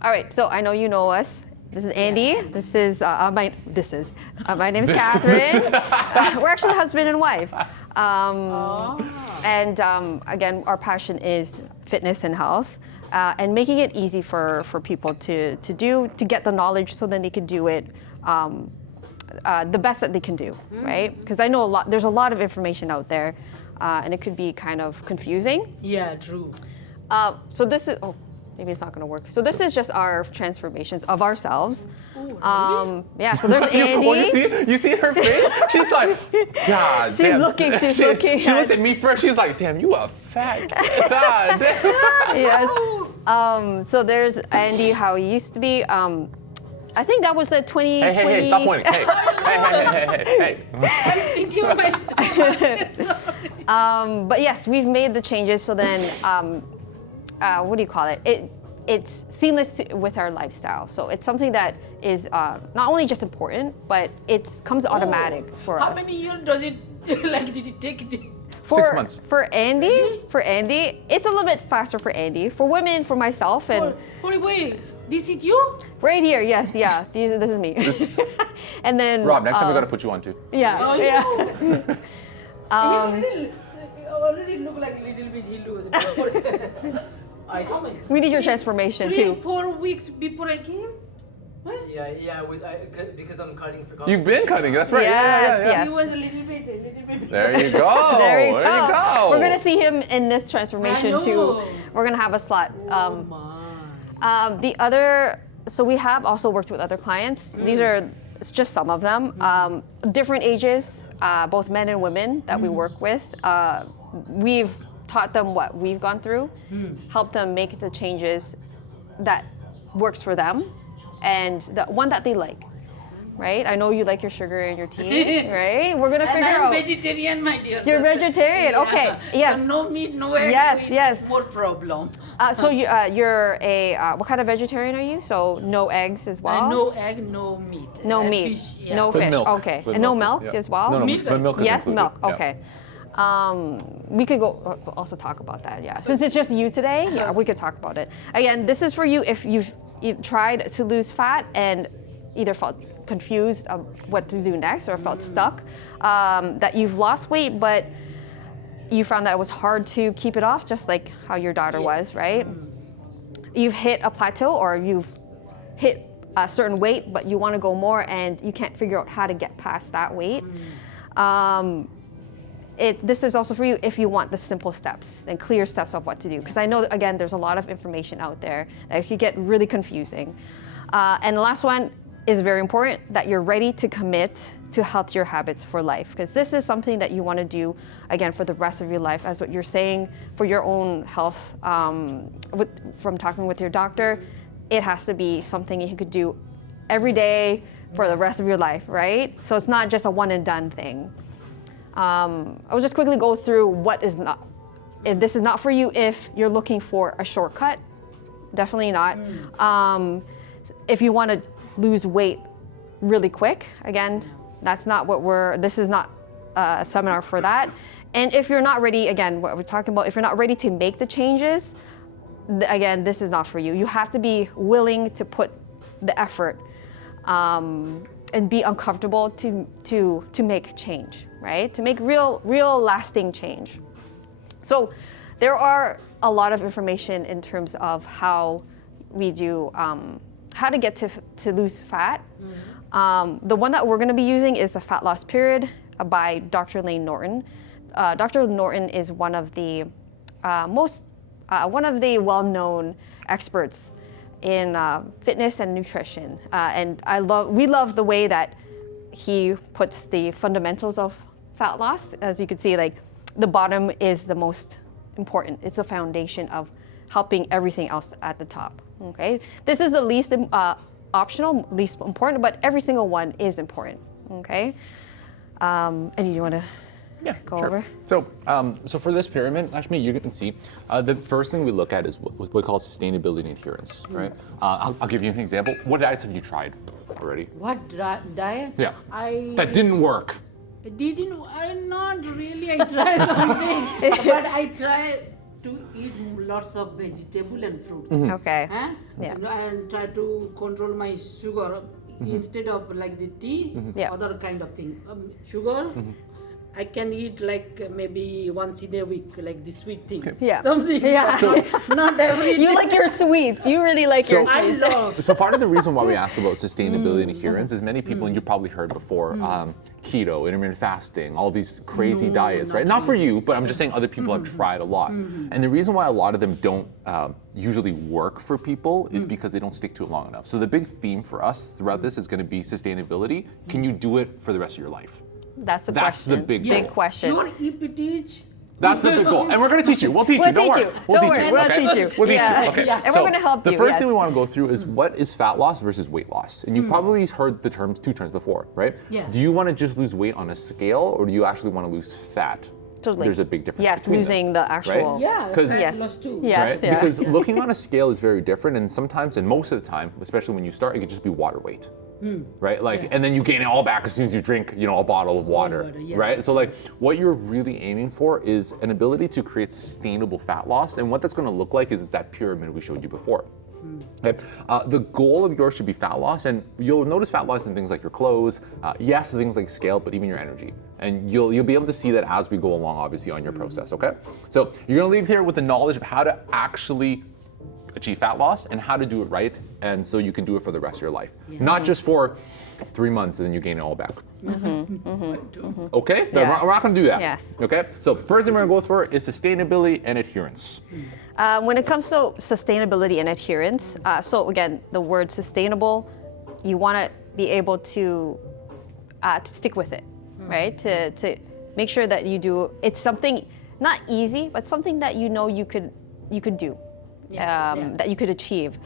All right, so I know you know us. This is Andy. This is my name is Catherine. We're actually husband and wife. And again, our passion is fitness and health, and making it easy for people to get the knowledge so then they can do it the best that they can do, right? Because I know there's a lot of information out there, and it could be kind of confusing. Yeah, true. So this is, maybe it's not going to work. So this is just our transformations of ourselves. Yeah, so there's Andy. Oh, you see her face? She's like, God She's damn. looking. She looked at me first. She's like, damn, you a fat God damn. Yes. So there's Andy, how he used to be. I think that was the 2020. Hey, stop pointing. Hey. I'm thinking of it. But yes, we've made the changes. So then, what do you call it? It's seamless with our lifestyle. So it's something that is not only just important, but it comes automatic for us. How many years did it take? 6 months. For Andy, it's a little bit faster for Andy. For women, for myself, and Wait, this is you? right here, yes, yeah, this is me. And then Rob, next time we got to put you on too. Yeah, He already look like a little bit. He looks. We need your transformation 3-4 weeks before I came. Yeah, because I'm cutting for You've been cutting, that's right. Yes. He was a little bit. There you go. There you you go. go. We're gonna see him in this transformation I too. know. We're gonna have a slot. The other, so we have also worked with other clients. These are just some of them. Different ages, both men and women that we work with. We've taught them what we've gone through, helped them make the changes that works for them, and the one that they like. Right? I know you like your sugar in your tea, right? We're gonna figure out. I'm vegetarian, my dear. You're vegetarian, okay? Yes. So no meat, no eggs. Yes. More problem. So you're a what kind of vegetarian are you? So no eggs as well. No egg, no meat. No And meat. Fish, yeah. No But fish. milk. Okay. But And no milk milk is- as well. No, Milk. but milk is Yes, included. milk. Yeah. Okay. We could go also talk about that. Yeah. Since it's just you today, yeah, we could talk about it. Again, this is for you if you've tried to lose fat and either felt confused of what to do next or felt stuck, that you've lost weight, but you found that it was hard to keep it off, just like how your daughter was, right? You've hit a plateau or you've hit a certain weight, but you want to go more and you can't figure out how to get past that weight. This is also for you if you want the simple steps and clear steps of what to do. Because I know, again, there's a lot of information out there that could get really confusing. And the last one is very important, that you're ready to commit to healthier habits for life. Because this is something that you want to do, again, for the rest of your life, as what you're saying, for your own health. From talking with your doctor, it has to be something you could do every day for the rest of your life, right? So it's not just a one and done thing. I'll just quickly go through what is not. If this is not for you if you're looking for a shortcut, definitely not. If you want to lose weight really quick, again, that's not this is not a seminar for that. And if you're not ready, again, what we're talking about, if you're not ready to make the changes, again, this is not for you. You have to be willing to put the effort and be uncomfortable to make change, right? To make real lasting change. So there are a lot of information in terms of how we do, how to get to lose fat. The one that we're gonna be using is the Fat Loss Period by Dr. Layne Norton. Dr. Norton is one of the well-known experts in fitness and nutrition, and we love the way that he puts the fundamentals of fat loss. As you can see, like the bottom is the most important. It's the foundation of helping everything else at the top. Okay, this is the least optional, least important, but every single one is important. Okay, and you want to go over? So, so for this pyramid, actually, you can see the first thing we look at is what we call sustainability and adherence, right? I'll give you an example. What diets have you tried already? What diet? Yeah. That didn't work. Not really. I tried something, but I tried to eat lots of vegetable and fruits. Okay. Huh? Yeah. And try to control my sugar instead of like the tea, Yeah. other kind of thing. Sugar, I can eat like maybe once in a week, like the sweet thing. Yeah. Something. Yeah. Not every day. You like your sweets. You really like your I sweets. love. So part of the reason why we ask about sustainability and adherence is many people, and you've probably heard before, keto, intermittent fasting, all these crazy diets, right? Not for you, but I'm just saying other people have tried a lot. And the reason why a lot of them don't usually work for people is because they don't stick to it long enough. So the big theme for us throughout this is going to be sustainability. Can you do it for the rest of your life? That's the That's the question. big big goal. question. Sure, if it is. That's the big goal. And we're going to teach you. We'll teach We'll you. Don't teach worry. you. Don't worry. We'll okay? teach you. We'll teach Yeah. you. Okay. Yeah. And we're So gonna help the you, first yes. thing we want to go through is what is fat loss versus weight loss. And you've probably heard the two terms before, right? Yeah. Do you want to just lose weight on a scale, or do you actually want to lose fat? Totally. There's a big difference. Yes, between losing them, the actual. right? Yeah, 'Cause- fat Yes. loss too. Yes. Right? Yeah. Because looking on a scale is very different, and sometimes, and most of the time, especially when you start, it could just be water weight. Right? Like, and then you gain it all back as soon as you drink, a bottle of water. water, yeah. Right? So like, what you're really aiming for is an ability to create sustainable fat loss, and what that's going to look like is that pyramid we showed you before. Okay. The goal of yours should be fat loss, and you'll notice fat loss in things like your clothes, yes, things like scale, but even your energy. And you'll be able to see that as we go along, obviously, on your process. Okay. So you're going to leave here with the knowledge of how to actually achieve fat loss and how to do it right, and so you can do it for the rest of your life, not just for 3 months and then you gain it all back. Okay, Yeah. we're not going to do that. Yes. Okay, so first thing we're going to go for is sustainability and adherence. When it comes to sustainability and adherence, so again, the word sustainable, you want to be able to stick with it, right? To make sure that you do. It's something not easy, but something that you could do, that you could achieve.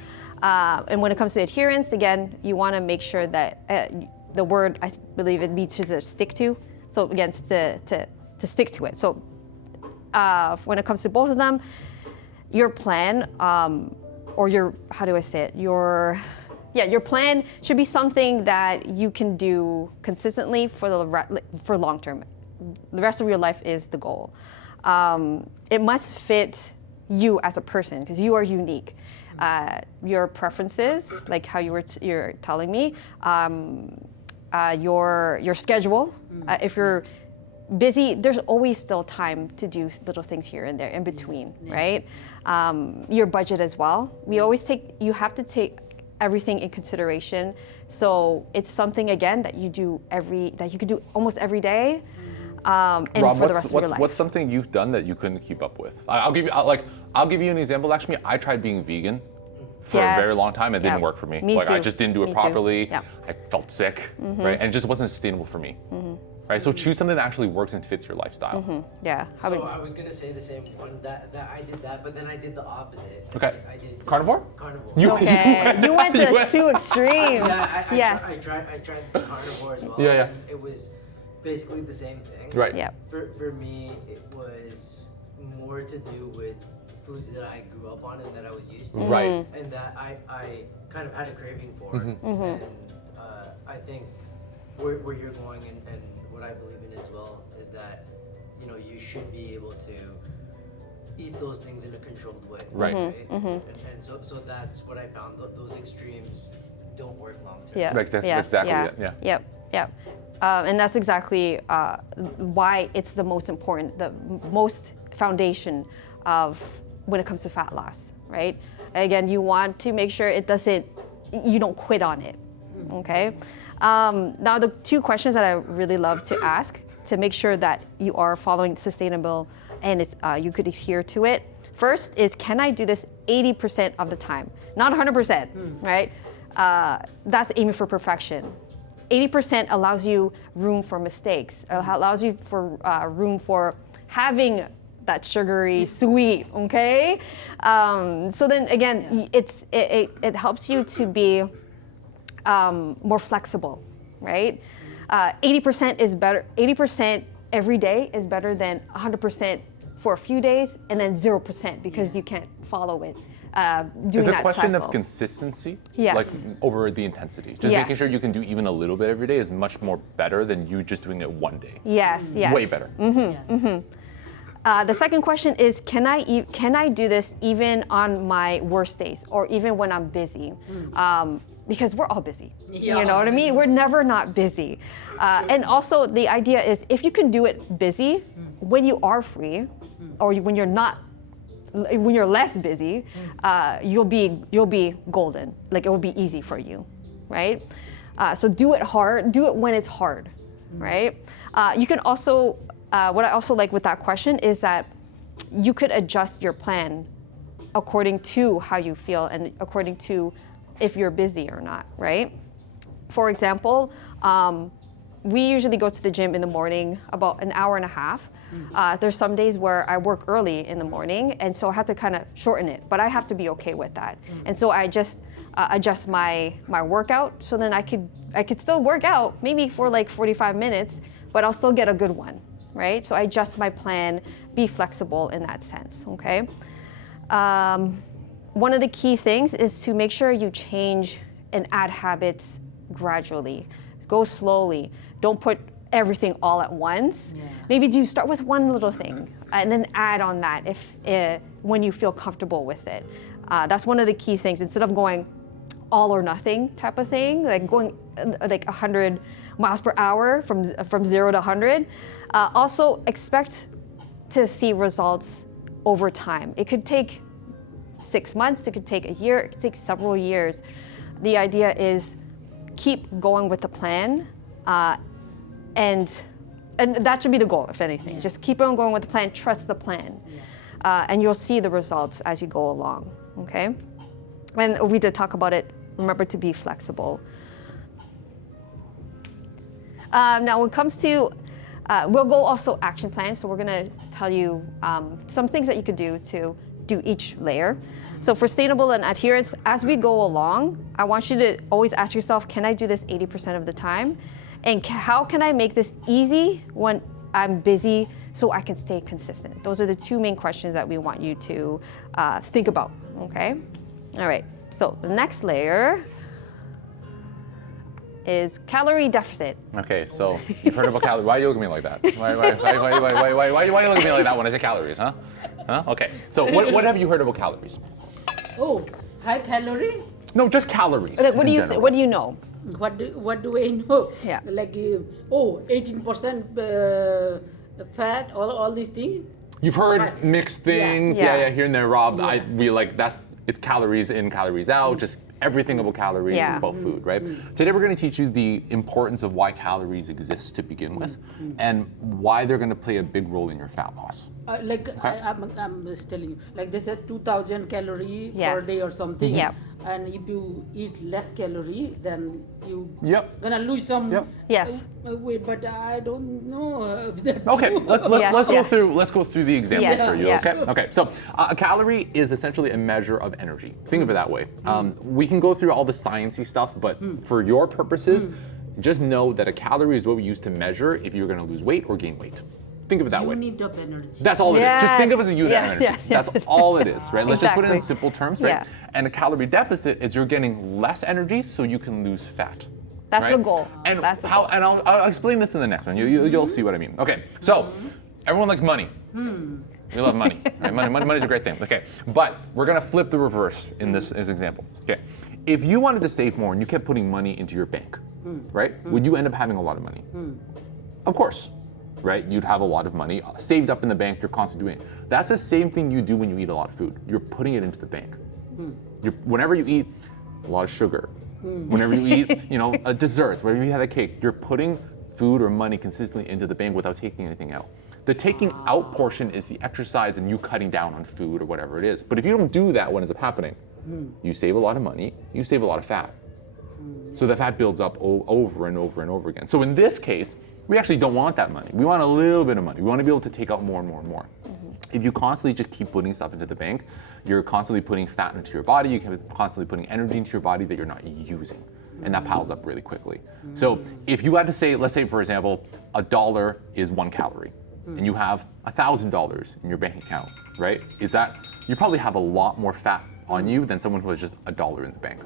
And when it comes to adherence, again, you want to make sure that the word, I believe it means to stick to. So again, to stick to it. So when it comes to both of them, your plan, or your, how do I say it? Your plan should be something that you can do consistently for long term. The rest of your life is the goal. It must fit you as a person because you are unique. Your preferences, like how you're telling me, your schedule. If you're busy, there's always still time to do little things here and there in between, right? Your budget as well. You have to take everything in consideration. So it's something again that you could do almost every day. And Rob, for the rest of your life. what's something you've done that you couldn't keep up with? I'll give you an example. Actually, I tried being vegan for a very long time. It didn't work for me. Me I too. just didn't do it Me too. properly. Yeah. I felt sick, right? And it just wasn't sustainable for me. Right? So choose something that actually works and fits your lifestyle. Yeah. How So about I was gonna say the same one that I did that, but then I did the opposite. Okay. I did Carnivore? Carnivore. okay? You went to two extremes. Yeah, Yes. I tried the carnivore as well. Yeah, yeah. And it was basically the same thing. Right. Yeah. For me, it was more to do with foods that I grew up on and that I was used to. Right. And that I kind of had a craving for. And I think where you're going and what I believe in as well is that, you should be able to eat those things in a controlled way. Right. And so that's what I found. Those extremes don't work long term. Yeah. That's exactly it, yeah. Yep. And that's exactly why it's the most important, the most foundation of when it comes to fat loss, right? Again, you want to make sure you don't quit on it, okay? Now, the two questions that I really love to ask to make sure that you are following sustainable and you could adhere to it. First is, can I do this 80% of the time? Not 100%, right? That's aiming for perfection. 80% allows you room for mistakes, allows you for room for having that sugary sweet, okay? So then again, it helps you to be more flexible, right? 80% is better. 80% every day is better than 100% for a few days and then 0% because you can't follow it. It's a that question cycle. of consistency, Yes. like over the intensity. Just Yes. making sure you can do even a little bit every day is much more better than you just doing it one day. Yes. Way better. The second question is, can I do this even on my worst days or even when I'm busy? Because we're all busy. Yeah. You know what I mean? We're never not busy. And also the idea is if you can do it busy, when you are free or when you're less busy, you'll be golden. Like it will be easy for you, right? So do it hard, do it when it's hard, right? You can also, what I also like with that question is that you could adjust your plan according to how you feel and according to if you're busy or not, right? For example, we usually go to the gym in the morning about an hour and a half. There's some days where I work early in the morning, and so I have to kind of shorten it, but I have to be okay with that. And so I just adjust my workout, so then I could still work out maybe for like 45 minutes, but I'll still get a good one, right? So I adjust my plan, be flexible in that sense, okay? One of the key things is to make sure you change and add habits gradually. Go slowly. Don't put everything all at once. Yeah. Maybe do start with one little thing and then add on that when you feel comfortable with it. That's one of the key things. Instead of going all or nothing type of thing, like going like 100 miles per hour from 0 to 100. Also expect to see results over time. It could take 6 months, it could take a year, it could take several years. The idea is keep going with the plan, and that should be the goal, if anything. Just keep on going with the plan, trust the plan, and you'll see the results as you go along, okay? And we did talk about it, remember to be flexible. Now when it comes to, we'll go also action plans, so we're gonna tell you some things that you could do to do each layer. So for sustainable and adherence, as we go along, I want you to always ask yourself, can I do this 80% of the time? And how can I make this easy when I'm busy so I can stay consistent? Those are the two main questions that we want you to think about, okay? All right, so the next layer is calorie deficit. Okay, so you've heard about calories. Why are you looking at me like that? Why are you looking at me like that when I say calories, huh? Okay, so what have you heard about calories? Oh, high calorie? No, just calories. Like, what in do general. what do you know? What do I know? Yeah. Like 18% fat, all these things. You've heard mixed things, Yeah. yeah, here and there, Rob. Yeah. We like it's calories in, calories out, just everything about calories, Yeah. it's about food, right? Today we're gonna teach you the importance of why calories exist to begin with, and why they're gonna play a big role in your fat loss. I'm just telling you, like they said 2,000 calories Yes. per day or something. Yep. And if you eat less calorie, then you Yep. gonna lose some Yes. weight. But I don't know. That Okay, let's Yeah. go through the examples Yeah. for you. Yeah. Okay. So a calorie is essentially a measure of energy. Think of it that way. We can go through all the sciencey stuff, but for your purposes, just know that a calorie is what we use to measure if you're going to lose weight or gain weight. Think of it that way. unit of energy. That's all it is. Just think of it as a unit Yes, of energy. yes, yes. That's all it is, right? Let's just put it in Exactly. simple terms, right? Yeah. And a calorie deficit is you're getting less energy so you can lose fat. That's right? the goal. And That's the how? goal. And I'll explain this in the next one. You'll see what I mean. Okay. So everyone likes money. We love money. Right? Money's a great thing. Okay. But we're gonna flip the reverse in this example. Okay. If you wanted to save more and you kept putting money into your bank, right? Would you end up having a lot of money? Of course. Right? You'd have a lot of money saved up in the bank. You're constantly doing it. That's the same thing you do when you eat a lot of food. You're putting it into the bank. Whenever you eat a lot of sugar, whenever you eat, desserts, whenever you have a cake, you're putting food or money consistently into the bank without taking anything out. The taking out portion is the exercise and you cutting down on food or whatever it is. But if you don't do that, what ends up happening? You save a lot of money, you save a lot of fat. So the fat builds up over and over and over again. So in this case, we actually don't want that money. We want a little bit of money. We want to be able to take out more and more and more. If you constantly just keep putting stuff into the bank, you're constantly putting fat into your body, you're constantly putting energy into your body that you're not using. And that piles up really quickly. So if you had to say, let's say for example, $1 is 1 calorie, and you have $1,000 in your bank account, right? You probably have a lot more fat on you than someone who has just $1 in the bank,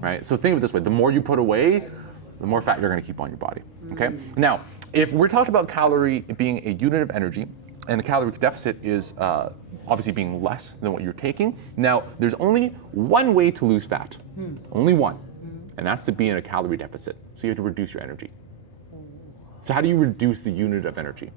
right? So think of it this way, the more you put away, the more fat you're gonna keep on your body, okay? Now, if we're talking about calorie being a unit of energy, and a caloric deficit is obviously being less than what you're taking. Now, there's only one way to lose fat, only one, and that's to be in a calorie deficit. So you have to reduce your energy. So how do you reduce the unit of energy?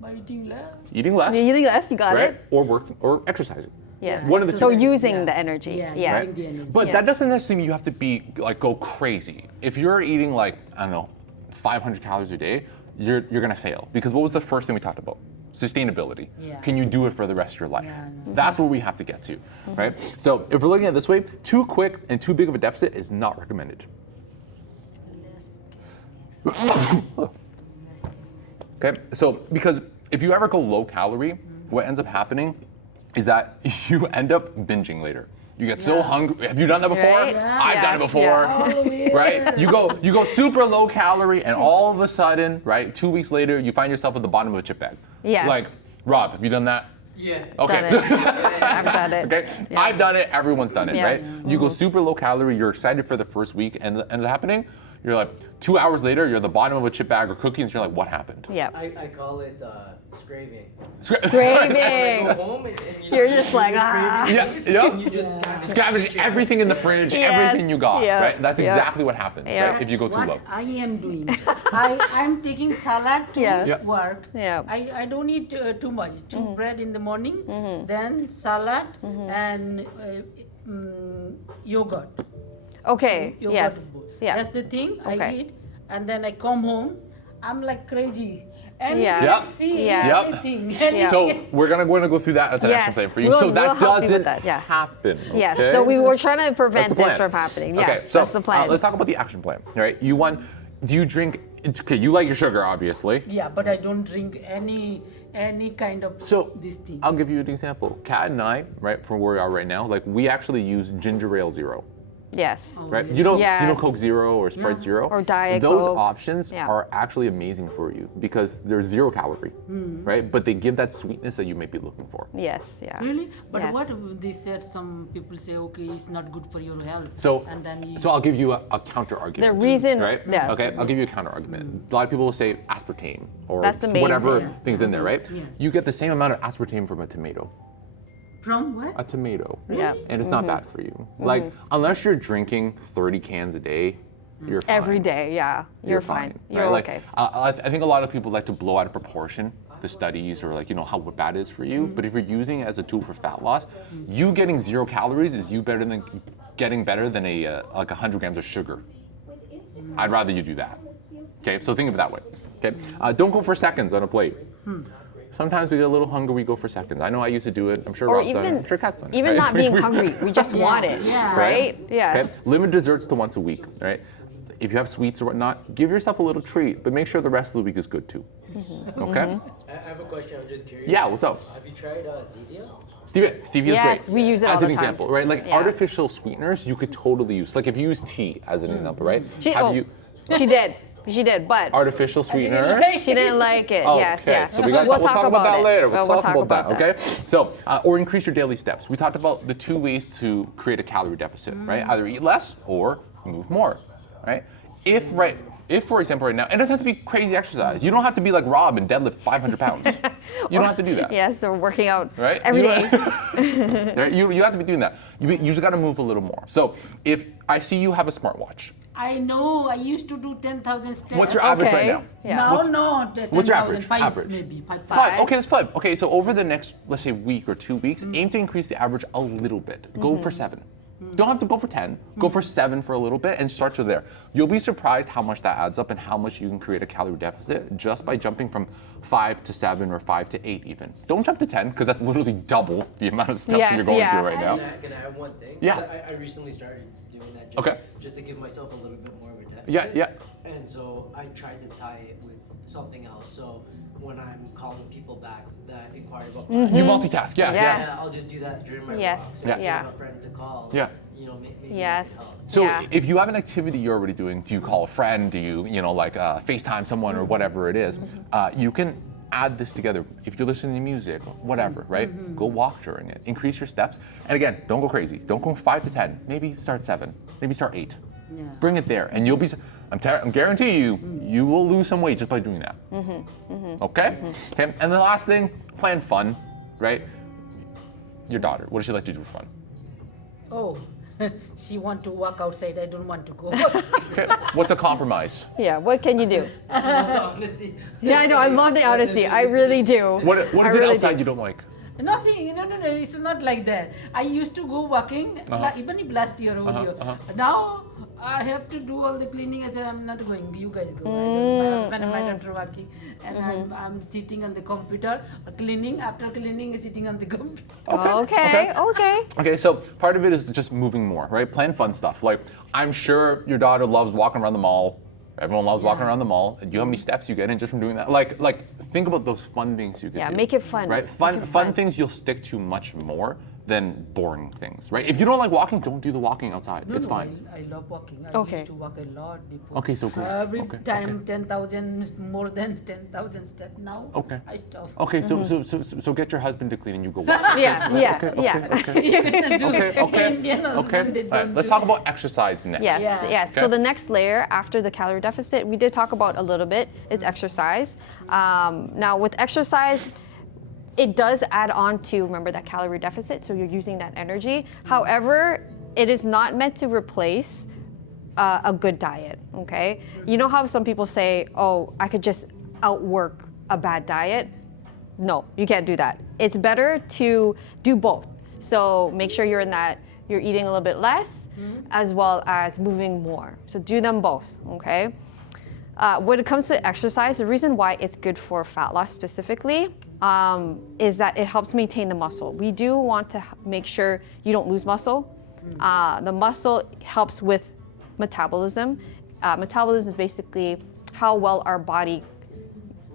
By eating less. Eating less, Eating less, you got right? it. Or working, or exercising. Yeah. One of the So two. using the energy. Yeah, Yeah. Right? using the energy. But Yeah. that doesn't necessarily mean you have to be like go crazy. If you're eating like, I don't know, 500 calories a day, you're gonna fail. Because what was the first thing we talked about? Sustainability. Yeah. Can you do it for the rest of your life? Yeah, I know. That's where we have to get to, right? So if we're looking at it this way, too quick and too big of a deficit is not recommended. Okay, so because if you ever go low calorie, what ends up happening is that you end up binging later. You get so hungry. Have you done that before? Right? I've done it Yes, before. yeah. Right? You go super low calorie, and all of a sudden, right, 2 weeks later, you find yourself at the bottom of a chip bag. Yes. Like, Rob, have you done that? Yeah. Okay. Done it. I've done it. Okay. Yeah. I've done it. Everyone's done it, Yeah. right? You go super low calorie. You're excited for the first week, and ends up happening. You're like 2 hours later, you're at the bottom of a chip bag or cookies, and you're like, what happened? Yeah. I call it scraving. Craving. I go home and you know, You're just like, you're ah. craving Yeah. and you just Scavenge everything in the fridge, Yes. everything you got, Yeah. right? That's Yeah. exactly what happens, Yeah. right? If you go too what low. I am doing. I'm taking salad to Yes. Yeah. work. Yeah. I don't eat too much. Two Mm-hmm. bread in the morning, then salad and yogurt. Okay. Yogurt Yes. bowl. Yeah. That's the thing I Okay. eat, and then I come home. I'm like crazy. And Yeah. you Yep. can see Yeah. everything. And Yeah. So we're gonna go through that as an Yes. action plan for you. We'll- so we'll that help you with doesn't that, yeah. happen. Yes. okay? So we were trying to That's prevent the this plan. from happening. Yes. Okay, so that's the plan. let's talk about the action plan. All right, you want? Do you drink? Okay, you like your sugar, obviously. yeah, but I don't drink any kind of So this thing. I'll give you an example. Kat and I, right, from where we are right now, like we actually use ginger ale zero. Yes. Right? You know Yes. Coke Zero or Sprite Zero? Or Diet Those Coke. options Yeah. are actually amazing for you because they're 0 calorie, right? But they give that sweetness that you may be looking for. Yes. Yeah. Really? But Yes. what if they said some people say, okay, it's not good for your health. So, and then you, so I'll give you a counter argument. The reason. Right? Yeah. Okay, I'll give you a counter argument. A lot of people will say aspartame or That's the main whatever thing. thing's in there, right? Yeah. You get the same amount of aspartame from a tomato. from what? A tomato. Yeah. And it's not bad for you. Like, unless you're drinking 30 cans a day, you're fine. Every day. Yeah. You're fine. You're right? okay. Like, I think a lot of people like to blow out of proportion the studies or like, how bad it is for you. But if you're using it as a tool for fat loss, you getting 0 calories is getting better than like 100 grams of sugar. I'd rather you do that. Okay, so think of it that way. Okay, don't go for seconds on a plate. Sometimes we get a little hungry, we go for seconds. I know I used to do it. I'm sure Or Rob's done it. even I'm sure Kat's done it. even right? not being hungry, we just want it. Yeah. Right. Yes. Okay, limit desserts to once a week. Right. If you have sweets or whatnot, give yourself a little treat, but make sure the rest of the week is good too. Okay. I have a question. I'm just curious. Yeah. What's up? Have you tried stevia? Stevia is Yes, great. we use it as all an the time. example, right? Like Yeah. artificial sweeteners, you could totally use. Like if you use tea as an example, right? She did. She did. But Artificial sweeteners. she didn't like it. Yes. Okay, Yeah. so we'll talk about that it. later. We'll We'll talk about that. Okay. So, or increase your daily steps. We talked about the 2 ways to create a calorie deficit, right? Either eat less or move more, right? If for example right now, it doesn't have to be crazy exercise. You don't have to be like Rob and deadlift 500 pounds. You don't have to do that. Yes, they're working out Right? every day. Right? You have to be doing that. You just got to move a little more. So if I see you have a smartwatch, I know. I used to do 10,000 steps. what's your average right now? Yeah. Now, What's- no. what's your 10,000, average? Five, Average. maybe. Five. 5. Okay, that's 5. Okay, so over the next, let's say, week or 2 weeks, aim to increase the average a little bit. Go for 7. Don't have to go for 10. Go for 7 for a little bit and start to there. You'll be surprised how much that adds up and how much you can create a calorie deficit just by jumping from 5 to 7 or 5 to 8 even. Don't jump to 10 because that's literally double the amount of steps Yes, that you're going yeah. through right now. Can I add one thing? Yeah. 'Cause I recently started doing that. Okay. Just to give myself a little bit more of a deficit. Yeah. And so I tried to tie it with something else. So when I'm calling people back that inquire about You multitask, yeah. Yes. yeah, I'll just do that during my Yes, walks. So yeah. if I Yeah. have a friend to call. Yeah. Maybe Yes. it can help. So Yeah. if you have an activity you're already doing, do you call a friend? Do you, like FaceTime someone or whatever it is? You can add this together. If you're listening to music, whatever, right? Go walk during it. Increase your steps. And again, don't go crazy. Don't go 5 to 10. Maybe start 7. Maybe start 8. Yeah. Bring it there, and you'll be. I'm guarantee you, you will lose some weight just by doing that. Okay. Okay. And the last thing, plan fun, right? Your daughter, what does she like to do for fun? Oh, she want to walk outside. I don't want to go. Okay. What's a compromise? Yeah, what can you do? I love the honesty. Yeah, I know, I love the honesty. I really do. What I is it really outside do. you don't like? Nothing. No. It's not like that. I used to go walking even if last year or year. Now I have to do all the cleaning. I said I'm not going. You guys go. My husband and my daughter working, and I'm sitting on the computer cleaning. After cleaning, sitting on the computer. Okay. Okay, so part of it is just moving more, right? Plan fun stuff. Like, I'm sure your daughter loves walking around the mall. Everyone loves walking around the mall. Do you know how many steps you get in just from doing that? Like, think about those fun things you get to. Yeah, make it fun. Right? Fun things you'll stick to much more than boring things, right? If you don't like walking, don't do the walking outside. It's fine. I love walking. I Okay. used to walk a lot before. Okay, so cool. Every Okay, time 10,000, more than 10,000 steps. Now Okay. I stop. Okay, so get your husband to clean and you go walk. Yeah. Okay. You're gonna do Okay. Indian husband, they All right, don't let's do talk about exercise next. Yes, Yeah. yes. Okay. So the next layer after the calorie deficit, we did talk about a little bit, is exercise. Now with exercise, it does add on to, remember, that calorie deficit, so you're using that energy. However, it is not meant to replace a good diet, okay? You know how some people say, oh, I could just outwork a bad diet? No, you can't do that. It's better to do both. So make sure you're eating a little bit less, as well as moving more. So do them both, okay? When it comes to exercise, the reason why it's good for fat loss specifically is that it helps maintain the muscle. We do want to make sure you don't lose muscle. The muscle helps with metabolism. Metabolism is basically how well our body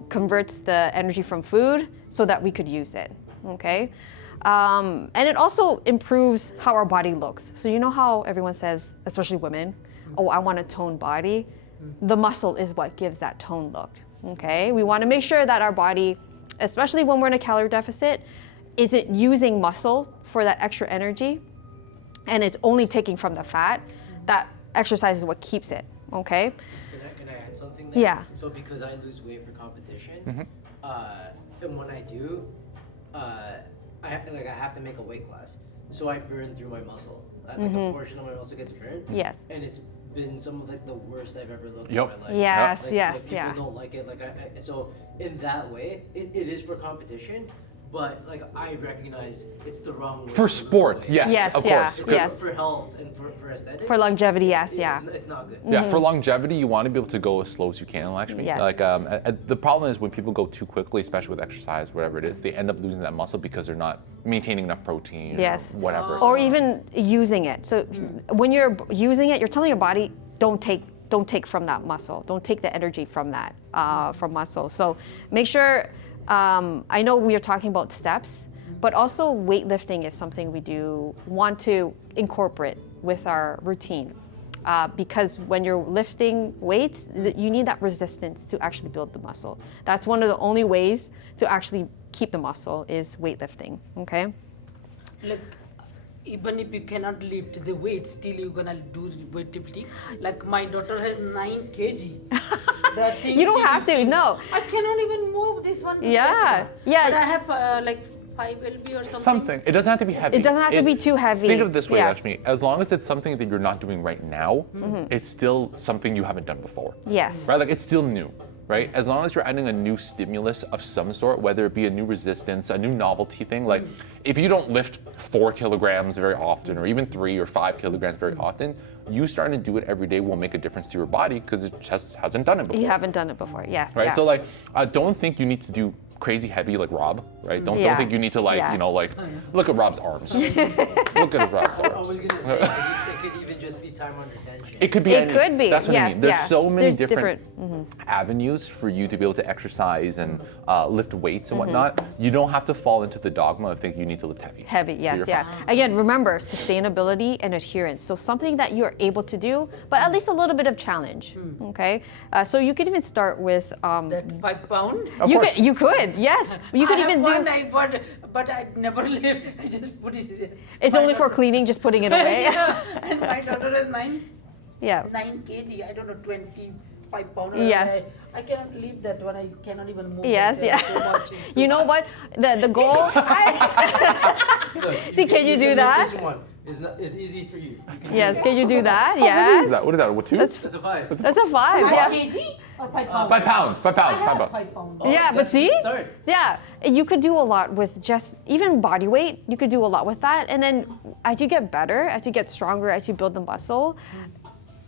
converts the energy from food so that we could use it, okay? And it also improves how our body looks. So you know how everyone says, especially women, oh, I want a toned body? The muscle is what gives that tone look, okay? We want to make sure that our body, especially when we're in a calorie deficit, isn't using muscle for that extra energy, and it's only taking from the fat. That exercise is what keeps it, okay? Can I add something there? Yeah. So because I lose weight for competition, and when I do, I have to make a weight class. So I burn through my muscle. Like a portion of my muscle gets burned. Yes. And it's been some of the worst I've ever looked Yep. in my life. Yes, Like, yes, people yeah. don't like it. So in that way, it is for competition. But I recognize it's the wrong way. For to lose sport, weight. yes, Yes, of yeah. course. It's Yes. for health and for aesthetics. For longevity, yes, yeah. It's not good. Yeah, for longevity, you want to be able to go as slow as you can, actually. Yes. The problem is when people go too quickly, especially with exercise, whatever it is, they end up losing that muscle because they're not maintaining enough protein Yes. or whatever. Or even using it. So when you're using it, you're telling your body, don't take from that muscle. Don't take the energy from that, from muscle. So make sure, I know we are talking about steps, but also weightlifting is something we do want to incorporate with our routine. Because when you're lifting weights, you need that resistance to actually build the muscle. That's one of the only ways to actually keep the muscle is weightlifting, okay? Like, even if you cannot lift the weight, still you're gonna do weightlifting. Like my daughter has 9 kg. The thing You don't she have to, lifting, no. I cannot even move this one. to Yeah, that one. yeah. But I have like 5 lb or something. Something. It doesn't have to be heavy. It doesn't have to be too heavy. Think of it this way, Yes. Rashmi. As long as it's something that you're not doing right now, it's still something you haven't done before. Yes. Right? Like it's still new, right? As long as you're adding a new stimulus of some sort, whether it be a new resistance, a new novelty thing, like if you don't lift 4 kilograms very often, or even 3 or 5 kilograms very often, you starting to do it every day will make a difference to your body because it just hasn't done it before. You haven't done it before, yes. Right? Yeah. So don't think you need to do crazy heavy like Rob, right? Don't Yeah. think you need to Yeah. look at Rob's arms. Look at his Rob's I arms. was gonna say it could even just be time under tension. It could be. It could be, That's what I yes, mean. There's yeah. so many There's different avenues for you to be able to exercise and lift weights and whatnot. You don't have to fall into the dogma of thinking you need to lift heavy. Heavy, yes, you're yeah. Again, remember sustainability and adherence. So something that you're able to do, but at least a little bit of challenge. Okay, so you could even start with. That 5 pound. Of You course. could, you could, yes. You could I have even do. one I bought, but I never live. I just put it there. It's My only for daughter- cleaning, just putting it away. Yeah, and my daughter is 9. Yeah. 9 kg, I don't know, 25 pounds. Yes. I cannot leave that one. I cannot even move. Yes, myself yeah. so much. It's so You know what? The goal. Look, See, can you do that? This one is easy for you. Yes, can you do that? What is Yes. that? What is that? What, 2? That's That's a 5. that's a 5. 5 Yeah. kg or 5 pounds? 5 pounds. 5 I pounds. 5 have pounds. 5 pounds. Yeah, but That's a see? good start. Yeah, you could do a lot with just even body weight. You could do a lot with that, and then as you get better, as you get stronger, as you build the muscle,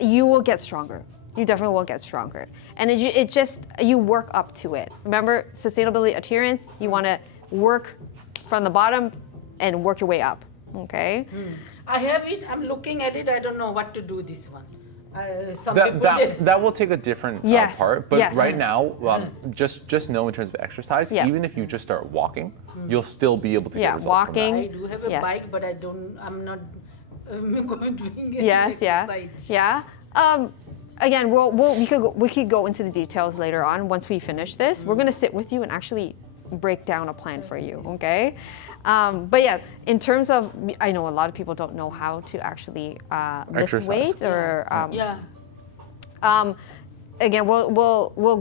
you will get stronger. You definitely will get stronger, and it just you work up to it. Remember, sustainability adherence. You want to work from the bottom and work your way up. Okay. I have it. I'm looking at it. I don't know what to do this one. Some people That will take a different Yes, part, but yes. right now, just know in terms of exercise, Yeah. even if you just start walking, you'll still be able to Yeah, get results from that. walking. I do have a Yes. bike, but I'm not going doing any Yes. Yeah. exercise. Yeah. Again, we could go into the details later on once we finish this. We're gonna sit with you and actually break down a plan for you. Okay. But yeah, in terms of, I know a lot of people don't know how to actually lift Exercise. weights or. Yeah. Again, we'll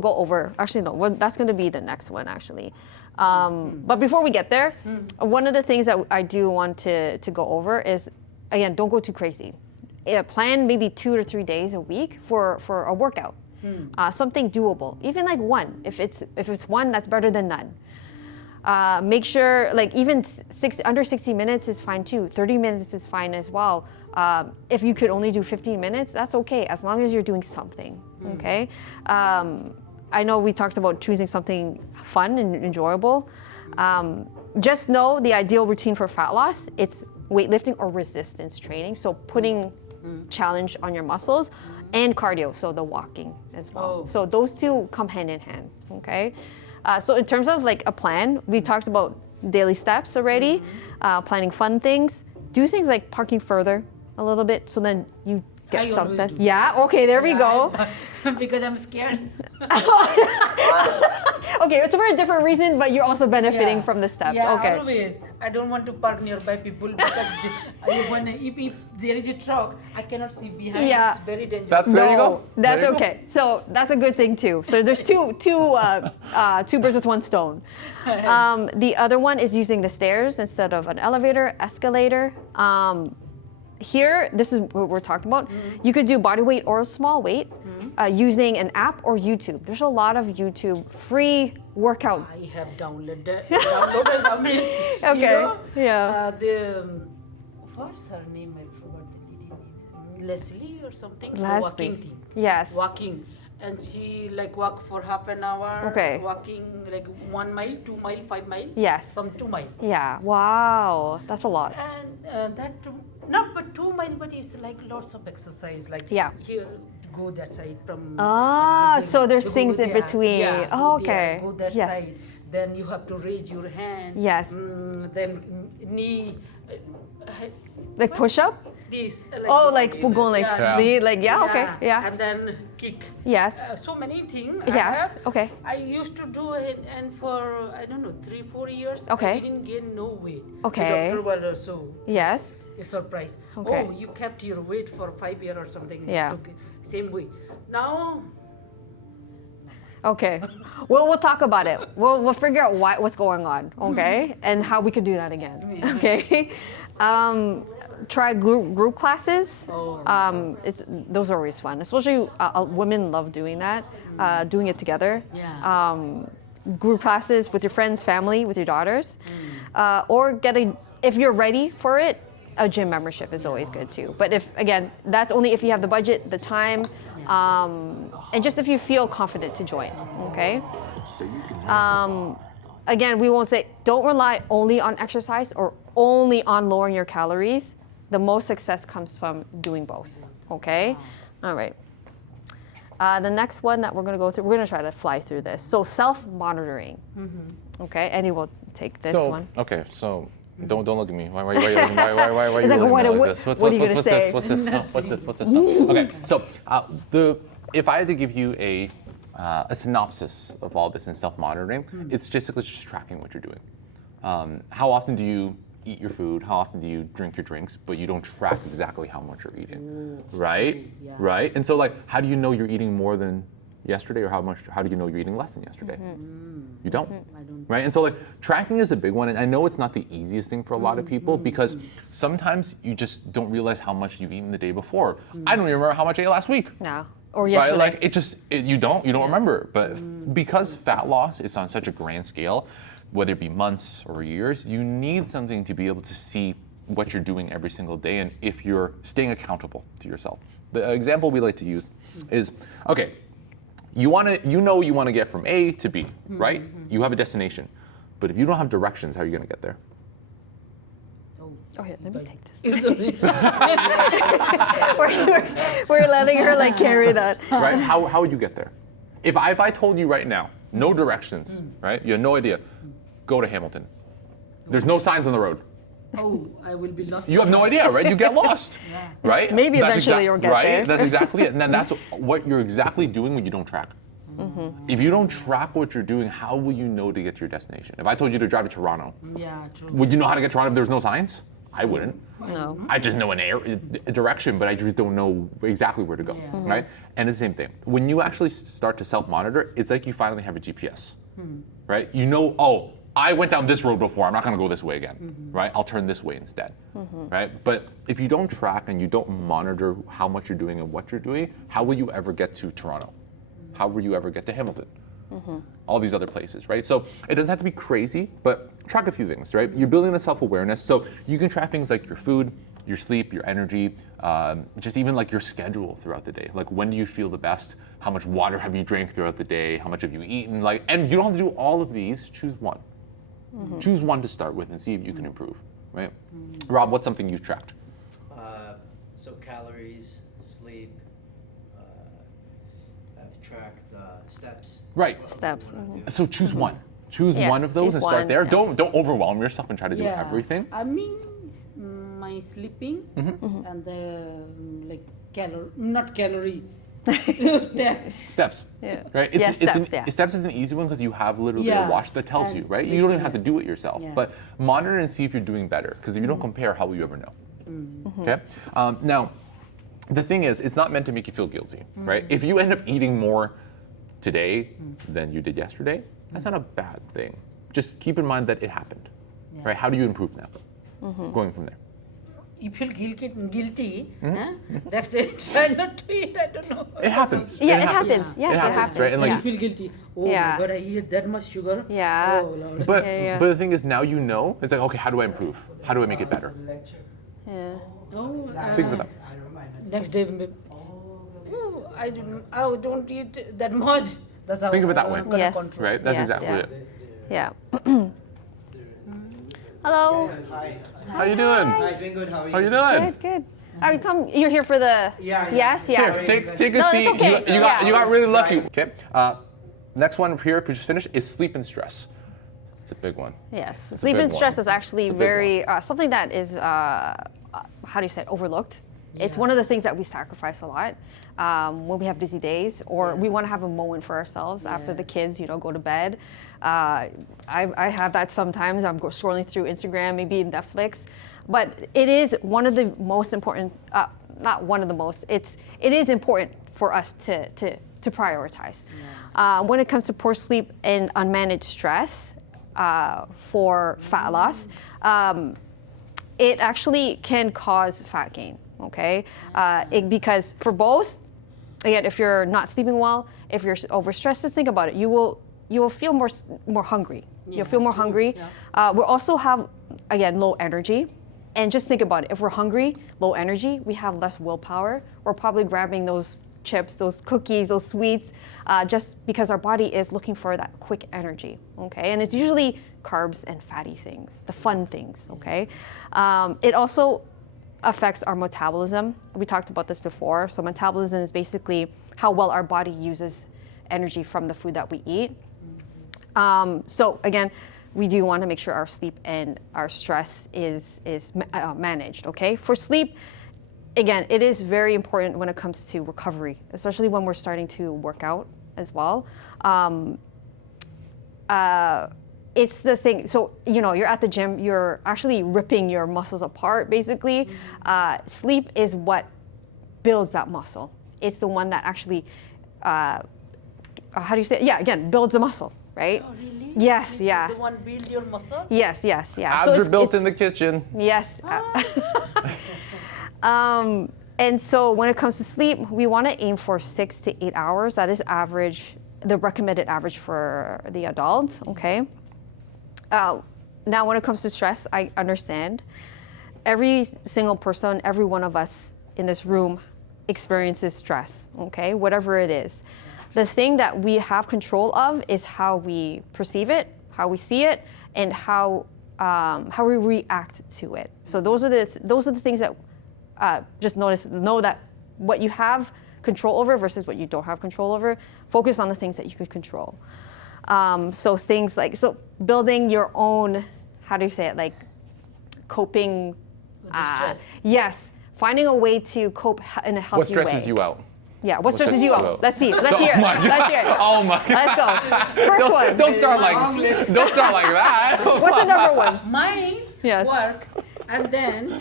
go over. Actually, no, that's going to be the next one actually. But before we get there, one of the things that I do want to go over is, again, don't go too crazy. Plan maybe 2 to 3 days a week for a workout. Something doable, even like one. If it's one, that's better than none. Make sure, like even under 60 minutes is fine too. 30 minutes is fine as well. If you could only do 15 minutes, that's okay, as long as you're doing something, okay? I know we talked about choosing something fun and enjoyable. Just know the ideal routine for fat loss, it's weightlifting or resistance training. So putting challenge on your muscles and cardio, so the walking as well. Oh. So those two come hand in hand, okay? So in terms of like a plan, we talked about daily steps already, planning fun things, do things like parking further a little bit, so then you get I some always sense. do. Yeah, okay, there we go. Because I'm scared. Okay, it's for a different reason, but you're also benefiting Yeah. from the steps. Yeah, Okay. always. I don't want to park nearby people because if there is a truck, I cannot see behind. Yeah. It's very dangerous. There you go. That's There you go. okay. So that's a good thing too. So there's two birds with one stone. The other one is using the stairs instead of an elevator, escalator. Here, this is what we're talking about. You could do body weight or small weight using an app or YouTube. There's a lot of YouTube free workout. I have downloaded how many. Okay, You know, yeah. What's her name? I forgot the lady name. Leslie or something. The Leslie. walking thing. Yes. Walking, and she like walk for half an hour. Okay. Walking like 1 mile, 2 mile, 5 mile. Yes. Some 2 mile. Yeah. Wow. That's a lot. And that not but 2 mile, but it's like lots of exercise. Like Yeah. here, go that side from. Ah, so there's go things in there. between. Yeah, Oh, go there, okay. go that Yes. side. Then you have to raise your hand. Yes. Then knee. Like push up? This. Oh, like going like Yeah. okay, yeah. And then kick. Yes. So many things. Yes. Okay. I used to do it, and for I don't know 3-4 years, Okay. I didn't gain no weight. Okay. The doctor was so Yes. surprised. Okay. Oh, you kept your weight for 5 years or something. Yeah. Took same weight. Now, Okay. Well, we'll talk about it. We'll figure out what's going on, okay, and how we could do that again. Okay. Try group classes. Those are always fun, especially women love doing that, doing it together. Yeah. Group classes with your friends, family, with your daughters, or if you're ready for it, a gym membership is always good too. But that's only if you have the budget, the time, and just if you feel confident to join. Okay. Again, we won't say don't rely only on exercise or only on lowering your calories. The most success comes from doing both. Okay. All right. The next one that we're going to go through, we're going to try to fly through this. So self-monitoring. Okay. Annie will take this one. Okay, so don't look at me. Why are you looking why It's like, looking what at me are like this? you gonna say? What's this? What's this? Okay, so if I had to give you a synopsis of all this in self-monitoring, it's basically just tracking what you're doing. How often do you eat your food, how often do you drink your drinks, but you don't track exactly how much you're eating, right? Yeah. Right? And so like, how do you know you're eating more than yesterday, or how do you know you're eating less than yesterday? You don't. I don't. Right? And so like tracking is a big one, and I know it's not the easiest thing for a lot of people because sometimes you just don't realize how much you've eaten the day before. I don't even remember how much I ate last week. No. Or yesterday. Right? Like you don't remember. But because fat loss is on such a grand scale, whether it be months or years, you need something to be able to see what you're doing every single day and if you're staying accountable to yourself. The example we like to use is, okay, you want to get from A to B, right? You have a destination. But if you don't have directions, how are you going to get there? Oh, yeah, let me take this. It's okay. We're letting her like carry that. Right? How would you get there? If I told you right now, no directions, right? You have no idea. Go to Hamilton. There's no signs on the road. Oh, I will be lost. You have no idea, right? You get lost, right? Maybe That's eventually you'll get right? there. That's exactly it. And then that's what you're exactly doing when you don't track. If you don't track what you're doing, how will you know to get to your destination? If I told you to drive to Toronto, Yeah, true. would you know how to get to Toronto if there's no signs? I wouldn't. No. I just know a direction, but I just don't know exactly where to go, right? And it's the same thing. When you actually start to self-monitor, it's like you finally have a GPS, right? You know, oh, I went down this road before, I'm not gonna go this way again, right? I'll turn this way instead, right? But if you don't track and you don't monitor how much you're doing and what you're doing, how will you ever get to Toronto? How will you ever get to Hamilton? All these other places, right? So it doesn't have to be crazy, but track a few things, right? You're building a self-awareness, so you can track things like your food, your sleep, your energy, just even like your schedule throughout the day. Like when do you feel the best? How much water have you drank throughout the day? How much have you eaten? Like, and you don't have to do all of these. Choose one. Choose one to start with and see if you can improve, right? Rob, what's something you've tracked? So calories, sleep. I've tracked steps. Right. Steps. So choose one. Choose Yeah, one of those choose and start one, there. yeah. Don't overwhelm yourself and try to do everything. I mean, my sleeping and the not calorie. Steps. Yeah. Right? Yeah, steps, yeah. Steps is an easy one because you have literally Yeah. a watch that tells And you, right? sleep, You don't even have to do it yourself. Yeah. But monitor and see if you're doing better. Because if you don't compare, how will you ever know? Okay? Now, the thing is, it's not meant to make you feel guilty, right? If you end up eating more today than you did yesterday, that's not a bad thing. Just keep in mind that it happened, right? How do you improve now? Going from there. You feel guilty. Next day, try not to eat. I don't know. It happens. Yeah, it happens. Yes, it happens, right? And like, You feel guilty. Oh Yeah. my God, I eat that much sugar. Yeah. Oh Lord. But Yeah. but the thing is, now you know. It's like, okay, how do I improve? How do I make it better? Yeah. Oh, Think about that. next day, oh, I don't eat that much. That's how Think of it that way. gonna Yes. control. Right? That's Yes, exactly yeah. it. Yeah. Hello. Hi. How you doing? Hi, doing good. How are you? How you doing? Good, good. Are you come? You're here for the? Yeah. Yes, yeah. Here, take a No, seat. it's okay. You got really lucky. Okay. Next one here, if we just finished, is sleep and stress. It's a big one. Yes. a Sleep big and stress one. is actually It's a big very something that is how do you say it? Overlooked. It's one of the things that we sacrifice a lot when we have busy days, or we want to have a moment for ourselves after the kids, go to bed. I have that sometimes. I'm scrolling through Instagram, maybe Netflix, but it is one of the most important. Not one of the most. It is important for us to prioritize. When it comes to poor sleep and unmanaged stress for fat loss, it actually can cause fat gain. Okay, because for both, again, if you're not sleeping well, if you're overstressed, just think about it. You will feel more hungry. You'll feel more hungry. We'll also have, again, low energy. And just think about it. If we're hungry, low energy, we have less willpower. We're probably grabbing those chips, those cookies, those sweets, just because our body is looking for that quick energy. Okay, and it's usually carbs and fatty things, the fun things. Okay, it also affects our metabolism. We talked about this before. So metabolism is basically how well our body uses energy from the food that we eat. So again, we do want to make sure our sleep and our stress is managed. Okay, for sleep, again, it is very important when it comes to recovery, especially when we're starting to work out as well. it's the thing. So, you're at the gym, you're actually ripping your muscles apart, basically. Sleep is what builds that muscle. It's the one that actually, how do you say it? Yeah, again, builds the muscle, right? Oh, really? Yes, Really? yeah. The one build your muscle? Yes, yeah. Abs are built in the kitchen. Yes. And so when it comes to sleep, we want to aim for 6 to 8 hours. That is average, the recommended average for the adult, okay? Now, when it comes to stress, I understand. Every single person, every one of us in this room experiences stress, okay? Whatever it is. The thing that we have control of is how we perceive it, how we see it, and how we react to it. So those are the things that just know that what you have control over versus what you don't have control over. Focus on the things that you could control. So things like building your own, how do you say it, like coping. With the stress. Yes, finding a way to cope in a healthy way. What stresses you out? Yeah, what stresses you out? Let's see. Let's hear it. Let's hear it. Oh my God. Let's go. First one. Don't start like that. What's the number one? Mine, Yes. work, and then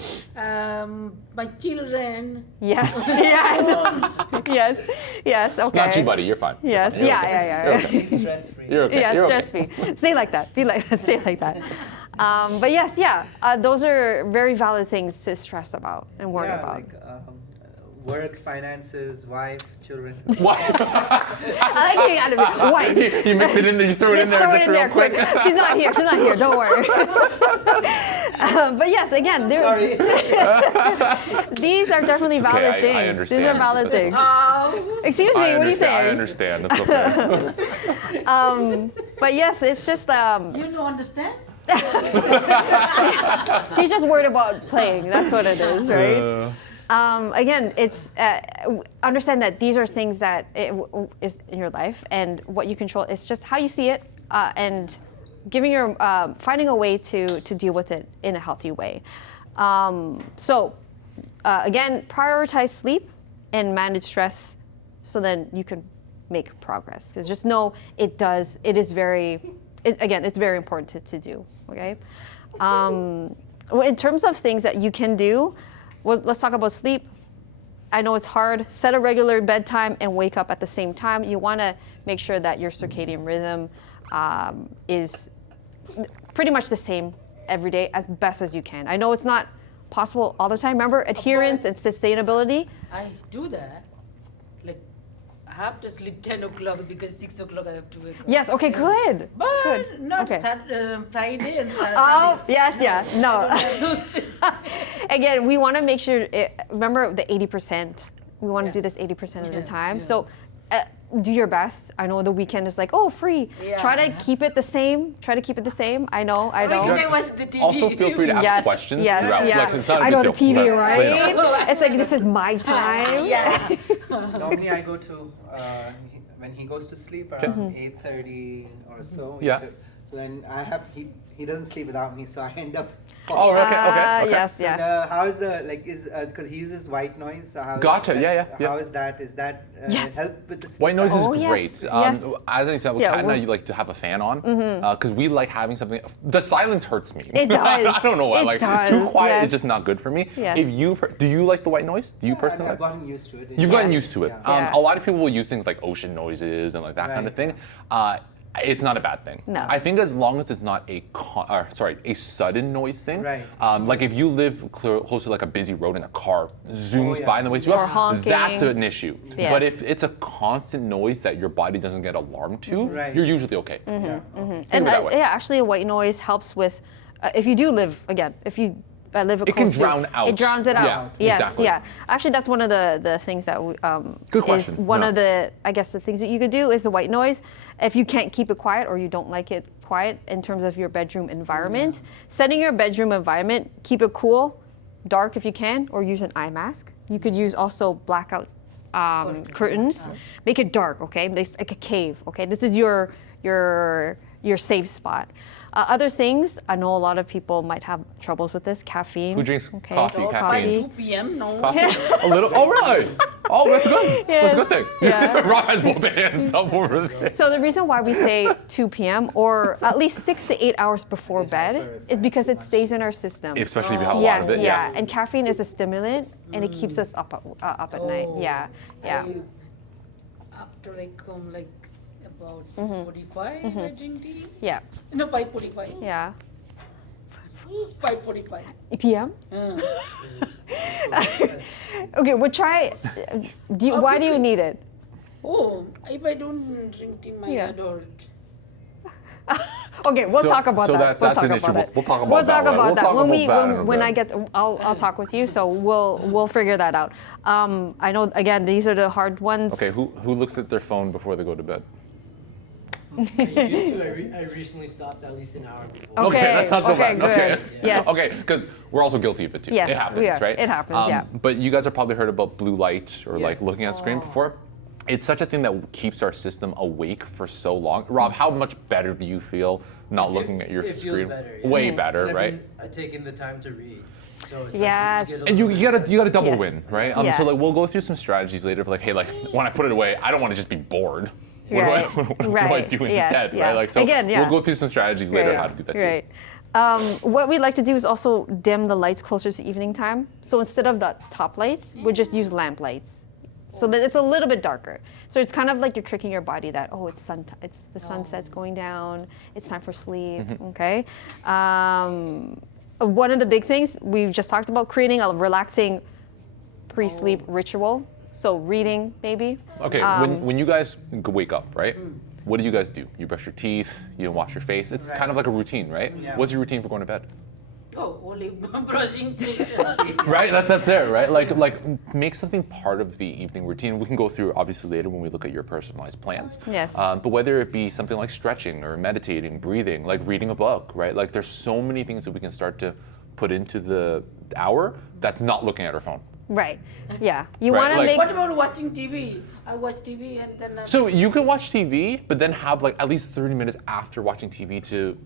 my children. Yes. Yes. Okay. Not you, buddy. You're fine. Yes. You're Yeah. okay. Yeah. You're okay. Be stress-free. You're okay. Yeah. You're okay. Stress-free. Stay like that. Be like that. Stay like that. But yes, those are very valid things to stress about and worry about. Like work, finances, wife, children. What? I like you added wife. You mixed it in there. You threw it in Just there. throw it just in real there quick. She's not here. Don't worry. But yes, again, Sorry. these are definitely It's okay, valid I things. understand. These are valid That's things. Oh, Excuse me, what are you saying? I understand. It's okay. But yes, it's just you don't understand? he's just worried about playing. That's what it is, right? Again, it's understand that these are things that is in your life, and what you control is just how you see it, and giving your finding a way to deal with it in a healthy way. Again, prioritize sleep and manage stress, so then you can make progress. Because just know it's very important to do. Okay. In terms of things that you can do. Well, let's talk about sleep. I know it's hard. Set a regular bedtime and wake up at the same time. You want to make sure that your circadian rhythm is pretty much the same every day as best as you can. I know it's not possible all the time. Remember, adherence and sustainability. I do that. Like, I have to sleep 10 o'clock because 6 o'clock I have to wake up. Yes, okay, good. But Good. not Okay. Friday and Saturday. Oh, yes, yeah. No. Those- Again, we want to make sure, remember the 80%. We want to Yeah. do this 80% of the Yeah, time. yeah. So do your best. I know the weekend is like, oh, free. Yeah. Try to keep it the same. I know. Because I watch the TV. Also, feel free to ask Yes, questions yes, throughout. yeah. Like, it's not a I big know the deal. TV, But, right? you know. It's like, this is my time. Yeah. Normally I go to when he goes to sleep around 8:30 or so. Yeah. Then he doesn't sleep without me, so I end up. Oh, okay. Yes, So yes. how is because he uses white noise? So how Gotcha, yeah. How is that? Is that Yes. help with the sleep? White noise Oh, is yes, great. yes. As an example, Yeah, Kat and I we're- like to have a fan on because we like having something. The silence hurts me. It does. I don't know why. It Like does, too quiet yes. is just not good for me. Yes. Do you like the white noise? Do you personally? I've gotten used to it. You've gotten used to it. Yeah. A lot of people will use things like ocean noises and like that kind of Right. thing. It's not a bad thing. No. I think as long as it's not a sudden noise thing. Right. Like if you live close to like a busy road and a car zooms yeah. by and wakes you Or up, honking. that's an issue. Yeah. But if it's a constant noise that your body doesn't get alarmed to, Right. you're usually okay. Yeah. And Think of it that way. yeah, actually, a white noise helps with, if you do live, again, if you live It can close to- drown out. It drowns it out. Yeah, Yes, exactly. yeah. Actually, that's one of the things that Good is question. one No. of the, I guess, the things that you could do is the white noise. If you can't keep it quiet or you don't like it quiet in terms of your bedroom environment, setting your bedroom environment, keep it cool, dark if you can, or use an eye mask. You could use also blackout curtains. Make it dark, okay? Like a cave, okay? This is your safe spot. Other things, I know a lot of people might have troubles with this. Caffeine. Who drinks okay? coffee, By caffeine? 2 p.m. No. Coffee? A little? Oh, really? Oh, Oh, that's good. That's a Yes. good thing. Yeah. Rob has both hands up over his face. So the reason why we say 2 p.m. or at least 6 to 8 hours before bed is because it stays in our system. Especially if you have a lot Yes, of it. yeah. And caffeine is a stimulant, and it keeps us up at night. Yeah, yeah. After I come like about 6:45, I drink tea. Yeah, No, 5:45. yeah. 5:45. PM? Uh, Okay, we'll try. Why do you need it? oh, if I don't drink tea, my Yeah. adult. Okay, we'll talk about that. That's an issue. We'll talk about that. We'll talk about that. We'll talk When about that in a when bit. I get, I'll talk with you. So we'll figure that out. I know again these are the hard ones. Okay, who looks at their phone before they go to bed? I used to. I recently stopped at least an hour before. Okay, that's not so okay, bad. good. Okay. Yes. Okay, because we're also guilty of it too. Yes, it happens, we are. right? It happens, yeah. But you guys have probably heard about blue light or like Yes. looking at screen before. It's such a thing that keeps our system awake for so long. Rob, how much better do you feel not looking at your It feels screen? better. Yeah. Way better, And right? I've taken the time to read. So it's Yes. like And you gotta double Yeah. win, right? Yeah. So like we'll go through some strategies later for like, hey, like when I put it away, I don't want to just be bored. What Right. do I Right. do Yes, instead, yeah. right? Like so Again, yeah. we'll go through some strategies later how to do that too. Right. What we like to do is also dim the lights closer to evening time. So instead of the top lights, we just use lamp lights, so that it's a little bit darker. So it's kind of like you're tricking your body that it's the sunset's going down, it's time for sleep. Okay. One of the big things we've just talked about, creating a relaxing pre-sleep ritual. So reading maybe. Okay, when you guys wake up, right? What do you guys do? You brush your teeth, you wash your face. It's kind of like a routine, right? Yeah. What's your routine for going to bed? Oh, only brushing teeth. Right, that's it, right? Like make something part of the evening routine. We can go through obviously later when we look at your personalized plans. Yes. But whether it be something like stretching or meditating, breathing, like reading a book, right? Like there's so many things that we can start to put into the hour that's not looking at our phone. Right. Yeah. You Right, want to like- make. What about watching TV? I watch TV and then. So you can watch TV, but then have like at least 30 minutes after watching TV to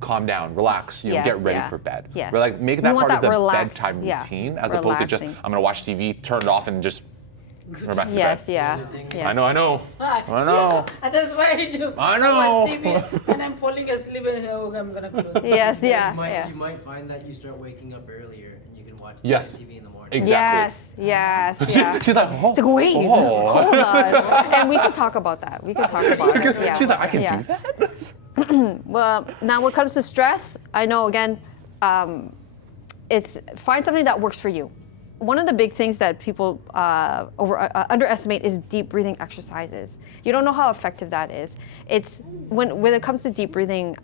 calm down, relax, Yes, get ready yeah. for bed. Yes. Right, like make We that want part of that the relax, bedtime yeah, routine as opposed to just relaxing. I'm gonna watch TV, turn it off, and just turn back to Yes. bed. Yeah. Yeah. I know. I know. Yeah, and that's why I do. I know. watch TV and I'm falling asleep and say, oh, I'm gonna close. Yes. Yeah. You might, Yeah. you might find that you start waking up earlier and you can watch Yes. TV in the morning. Exactly. Yes. Yes. Yeah. She's like, oh, It's like, wait, oh. hold on. And we can talk about that. We can talk about it. Yeah. She's like, I can Yeah. do that. Well, now when it comes to stress, I know again, it's find something that works for you. One of the big things that people underestimate is deep breathing exercises. You don't know how effective that is. It's when it comes to deep breathing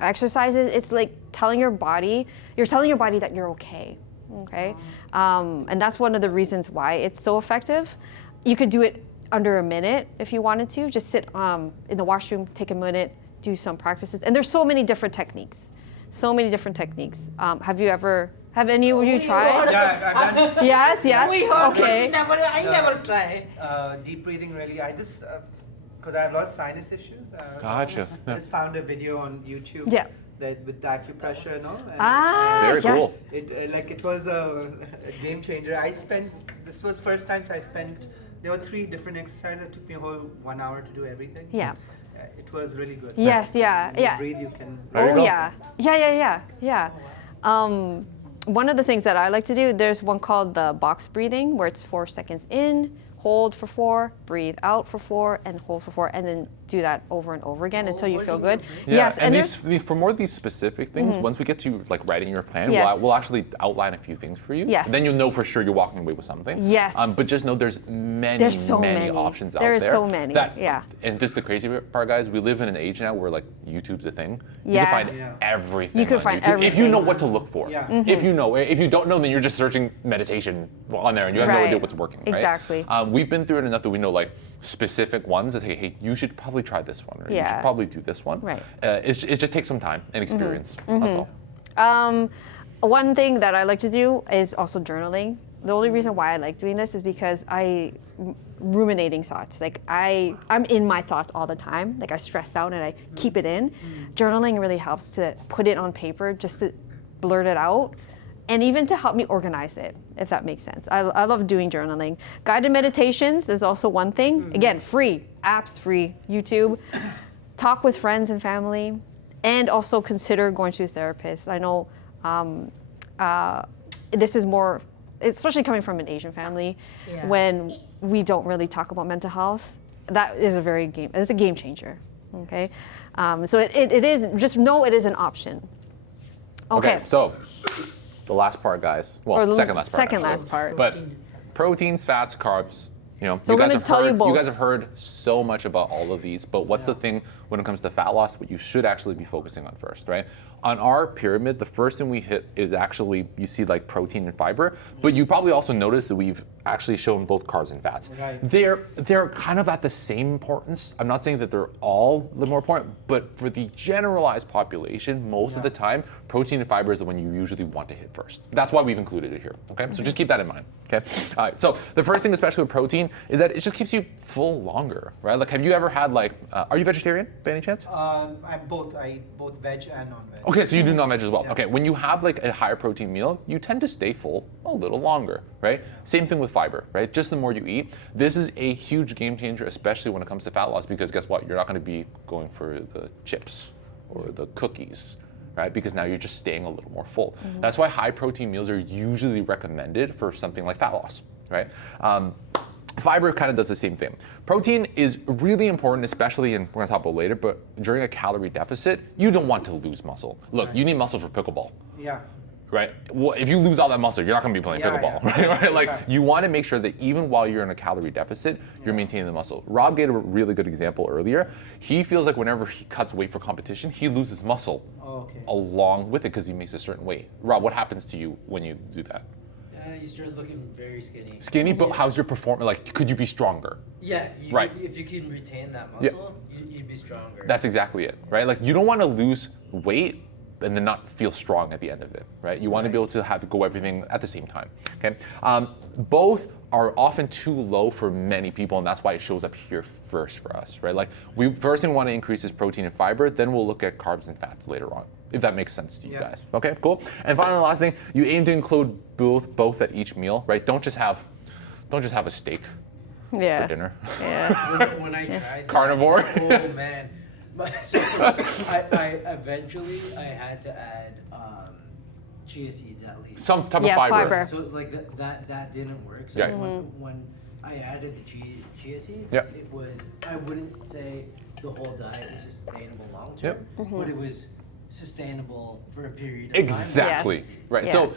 exercises, it's like you're telling your body that you're okay. Okay, and that's one of the reasons why it's so effective. You could do it under a minute if you wanted to. Just sit in the washroom, take a minute, do some practices, and there's so many different techniques. So many different techniques. Have any of you tried? Yeah, I've done Yes, yes. We heard, Okay. I never try. deep breathing really. I just, because I have a lot of sinus issues. Gotcha. I just found a video on YouTube. Yeah. That with the acupressure and all. And, Very yes. cool. it was a game changer. This was first time, so there were 3 different exercises. It took me a whole 1 hour to do everything. Yeah. It was really good. Yes, yeah, When you yeah. breathe, you can. There you Oh go. yeah. One of the things that I like to do, there's one called the box breathing, where it's 4 seconds in, hold for 4, breathe out for 4, and hold for 4, and then do that over and over again until you feel good. Yeah, Yes, and there's for more of these specific things, once we get to like writing your plan, Yes. we'll actually outline a few things for you. Yes. Then you'll know for sure you're walking away with something. Yes. But just know there's many so many. options out There's there. so many, yeah. And this is the crazy part, guys. We live in an age now where like YouTube's a thing. You Yes. can find Yeah. everything. You can on find YouTube if you everything. know what to look for. Yeah. If you know, if you don't know, then you're just searching meditation on there, and you have no Right. idea what's working. Right? Exactly. We've been through it enough that we know like specific ones that hey, you should probably try this one, or you Yeah. should probably do this one. Right. It just takes some time and experience. That's all. One thing that I like to do is also journaling. The only reason why I like doing this is because ruminating thoughts. Like I'm in my thoughts all the time. Like I stress out and I keep it in. Journaling really helps to put it on paper, just to blurt it out. and even to help me organize it, if that makes sense. I love doing journaling. Guided meditations is also one thing. Again, free, apps free, YouTube. Talk with friends and family, and also consider going to a therapist. I know this is more, especially coming from an Asian family, when we don't really talk about mental health. That is it's a game changer. Okay, so it is, just know it is an option. Okay, so the last part, guys. Well, second last part. Second last part. But proteins, fats, carbs. You know, So you we're guys gonna have tell you heard. both. You guys have heard so much about all of these, but what's the thing when it comes to fat loss? What you should actually be focusing on first, right? On our pyramid, the first thing we hit is actually, you see like protein and fiber, but you probably also notice that we've actually shown both carbs and fats. Right. They're kind of at the same importance. I'm not saying that they're all the more important, but for the generalized population, most of the time, protein and fiber is the one you usually want to hit first. That's why we've included it here, okay? So just keep that in mind, okay? All right, so the first thing, especially with protein, is that it just keeps you full longer, right? Like, have you ever had like, are you vegetarian by any chance? I'm both. I eat both veg and non-veg. Okay, so you do non-veg as well. Yeah. Okay, when you have like a higher protein meal, you tend to stay full a little longer, right? Same thing with fiber, right? Just the more you eat. This is a huge game changer, especially when it comes to fat loss, because guess what? You're not gonna be going for the chips or the cookies, right? Because now you're just staying a little more full. That's why high protein meals are usually recommended for something like fat loss, right? Fiber kind of does the same thing. Protein is really important, especially, and we're gonna talk about later, but during a calorie deficit, you don't want to lose muscle. Look, you need muscle for pickleball, Yeah. right? Well, if you lose all that muscle, you're not gonna be playing pickleball, right? Like, you wanna make sure that even while you're in a calorie deficit, you're maintaining the muscle. Rob gave a really good example earlier. He feels like whenever he cuts weight for competition, he loses muscle along with it because he makes a certain weight. Rob, what happens to you when you do that? You start looking very skinny. Skinny, but how's your performance? Like, could you be stronger? Yeah, Right. If you can retain that muscle, you'd be stronger. That's exactly it, right? Like, you don't want to lose weight and then not feel strong at the end of it, right? You want to be able to have go everything at the same time, okay? Both are often too low for many people, and that's why it shows up here first for us, right? Like, first thing we want to increase is protein and fiber, then we'll look at carbs and fats later on, if that makes sense to you guys. Okay, cool. And finally, the last thing, you aim to include both at each meal, right? Don't just have a steak for dinner. Yeah. when I tried Carnivore? That, oh man. So I eventually had to add chia seeds at least. Some type of Yeah, fiber. So like that didn't work. So Yeah. when I added the chia seeds, Yeah. it was, I wouldn't say the whole diet was sustainable long term, but it was sustainable for a period of time. Exactly. Yes. Right. Yeah. So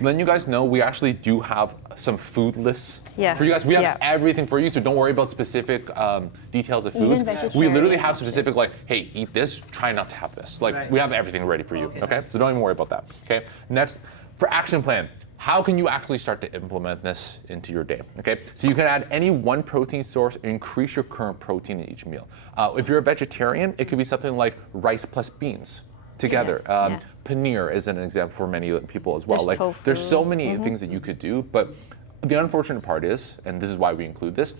letting you guys know, we actually do have some food lists Yes. for you guys. We have Yeah. everything for you, so don't worry about specific details of Even foods. We literally vegetarian. have specific, like, hey, eat this, try not to have this. Like, we have everything ready for you, okay? So don't even worry about that, okay? Next, for action plan. How can you actually start to implement this into your day? Okay, so you can add any one protein source and increase your current protein in each meal. If you're a vegetarian, it could be something like rice plus beans together. Paneer is an example for many people as well. There's Like, tofu. there's so many things that you could do, but the unfortunate part is, and this is why we include this,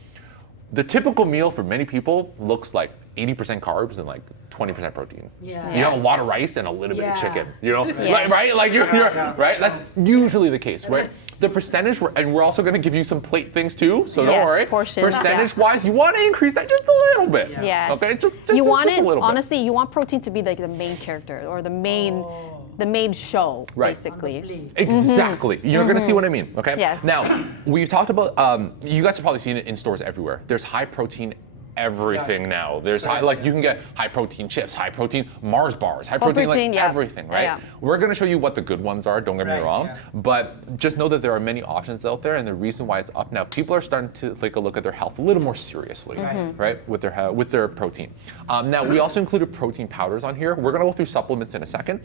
the typical meal for many people looks like 80% carbs and like 20% protein. Yeah. You have a lot of rice and a little bit of Yeah. chicken, you know? Yeah. Like, right? Like, you're right? That's usually the case, right? The percentage, and we're also going to give you some plate things too, so don't Yes, worry. portions, Percentage-wise, you want to increase that just a little bit. Yes. Okay, just You want just a it, little bit. honestly, you want protein to be like the main character or the main show, Right. basically. Plate. Exactly. You're going to see what I mean, okay? Yes. Now, we've talked about, you guys have probably seen it in stores everywhere. There's high protein everything now. There's you can get high protein chips, high protein Mars bars, high protein, protein, like yeah. everything, right? Yeah. We're going to show you what the good ones are, don't get me Right, wrong, yeah. but just know that there are many options out there, and the reason why it's up now, people are starting to take a look at their health a little more seriously, right? With their protein. Now, we also included protein powders on here. We're going to go through supplements in a second,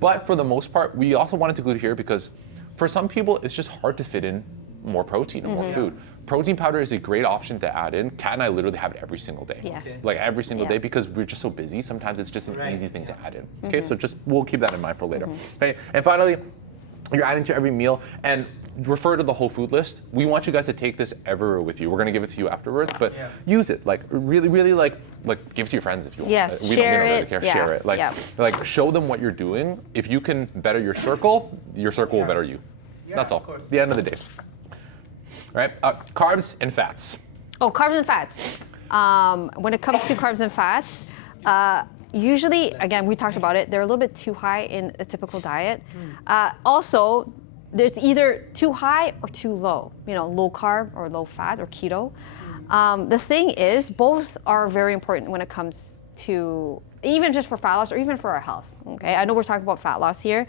but for the most part, we also wanted to include here because for some people, it's just hard to fit in more protein and more food. Protein powder is a great option to add in. Kat and I literally have it every single day. Yes. Okay. Like every single Yeah. day because we're just so busy. Sometimes it's just an Right. easy thing to add in. Okay, so just we'll keep that in mind for later. Okay, and finally, you're adding to every meal, and refer to the whole food list. We want you guys to take this everywhere with you. We're gonna give it to you afterwards, but use it. Like really like give it to your friends if you want. Yes, we share don't really it. care. Yeah, Share it. Like show them what you're doing. If you can better your circle will better you. Yeah, That's all. of course. The end of the day. Right? Carbs and fats. Oh, carbs and fats. When it comes to carbs and fats, usually, again, we talked about it, they're a little bit too high in a typical diet. Also, there's either too high or too low, low carb or low fat or keto. The thing is, both are very important when it comes to, even just for fat loss or even for our health, okay? I know we're talking about fat loss here.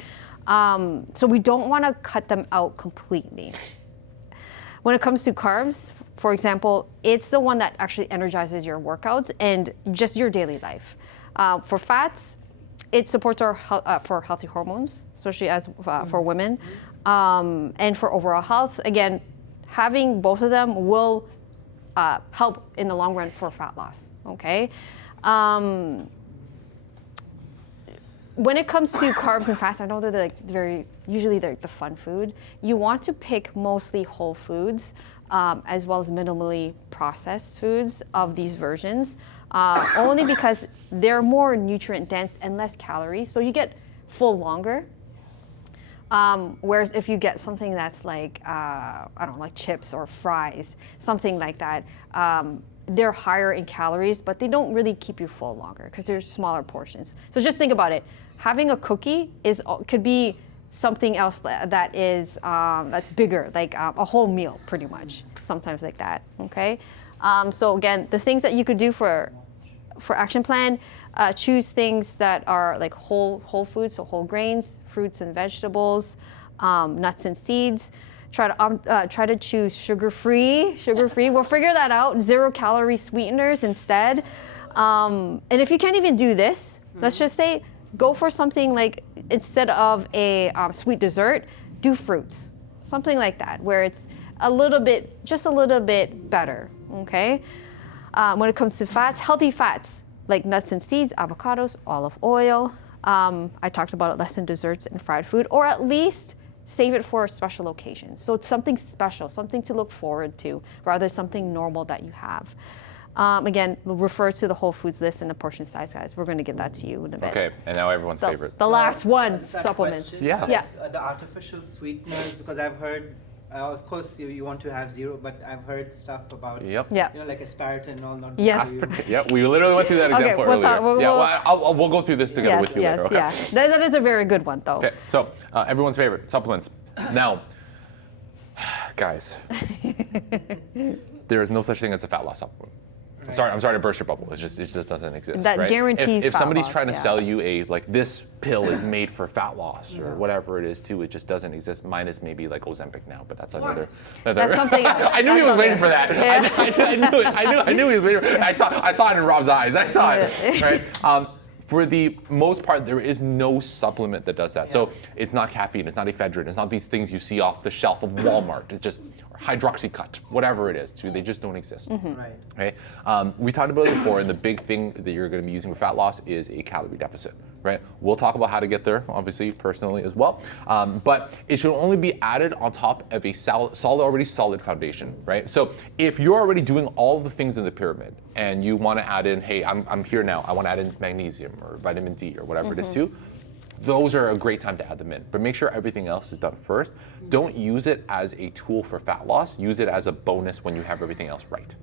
So we don't wanna cut them out completely. When it comes to carbs, for example, it's the one that actually energizes your workouts and just your daily life. For fats, it supports our for healthy hormones, especially as for women, and for overall health. Again, having both of them will help in the long run for fat loss. Okay. When it comes to carbs and fats, I know they're usually they're the fun food. You want to pick mostly whole foods, as well as minimally processed foods of these versions, only because they're more nutrient dense and less calories, so you get full longer. Whereas if you get something that's like, I don't know, like chips or fries, something like that, they're higher in calories, but they don't really keep you full longer because they're smaller portions. So just think about it. Having a cookie could be something else that is that's bigger, like a whole meal, pretty much. Sometimes like that. Okay. So again, the things that you could do for action plan, choose things that are like whole foods, so whole grains, fruits and vegetables, nuts and seeds. Try to choose sugar-free. We'll figure that out. 0-calorie sweeteners instead. And if you can't even do this, let's just say go for something like, instead of a sweet dessert, do fruits, something like that, where it's just a little bit better. Okay. When it comes to fats, healthy fats like nuts and seeds, avocados, olive oil. I talked about it less in desserts and fried food, or at least save it for a special occasion. So it's something special, something to look forward to, rather than something normal that you have. Again, we'll refer to the whole foods list and the portion size, guys. We're going to give that to you in a bit. Okay, and now everyone's favorite. The last one, Is that supplements. question? Yeah. Like, the artificial sweeteners, because I've heard, of course you want to have zero, but I've heard stuff about, Yep. Yeah. like aspartame not Yes. good for you. Yeah, we literally went through that Okay, example we'll earlier. We'll go through this together with you later. Okay. Yes. That is a very good one, though. Okay, so everyone's favorite, supplements. Now, guys, there is no such thing as a fat loss supplement. I'm sorry to burst your bubble. It just doesn't exist. That right? guarantees if fat somebody's loss, trying to yeah. sell you this pill is made for fat loss or whatever it is too, it just doesn't exist. Mine is maybe like Ozempic now, but that's another. That's something else. I knew he was waiting for that. Yeah. I knew he was waiting for it. I saw it in Rob's eyes. I saw it. Right. For the most part, there is no supplement that does that. So it's not caffeine, it's not ephedrine, it's not these things you see off the shelf of Walmart. It's just hydroxycut, whatever it is. They just don't exist. Right. Okay? We talked about it before, and the big thing that you're going to be using for fat loss is a calorie deficit. Right? We'll talk about how to get there, obviously, personally as well. But it should only be added on top of a already solid foundation. Right? So if you're already doing all the things in the pyramid, and you want to add in, hey, I'm here now, I want to add in magnesium or vitamin D or whatever it is too, those are a great time to add them in. But make sure everything else is done first. Don't use it as a tool for fat loss. Use it as a bonus when you have everything else right.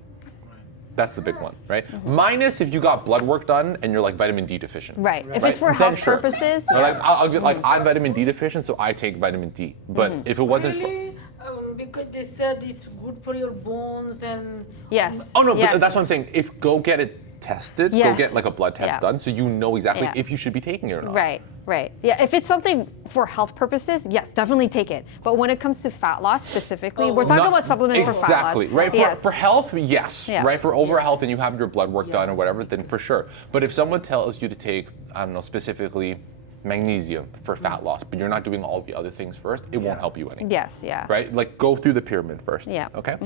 That's the big one, right? Minus if you got blood work done and you're like vitamin D deficient. Right. If it's for Then health sure. purposes, Or like I'll get I'm vitamin D deficient, so I take vitamin D. But if it wasn't Really? Because they said it's good for your bones and. yes. Oh no, yes. but that's what I'm saying. Go get it tested, go Yes. get like a blood test Yeah. done so you know exactly Yeah. if you should be taking it or not. Right. Yeah, if it's something for health purposes, yes, definitely take it. But when it comes to fat loss specifically, we're talking about supplements for fat loss. Exactly, right? Yes. For health, yes. Yeah. Right? For overall health and you have your blood work done or whatever, then for sure. But if someone tells you to take, I don't know, specifically magnesium for fat loss, but you're not doing all the other things first, it won't help you any. Yes, yeah. Right? Like go through the pyramid first. Yeah. Okay?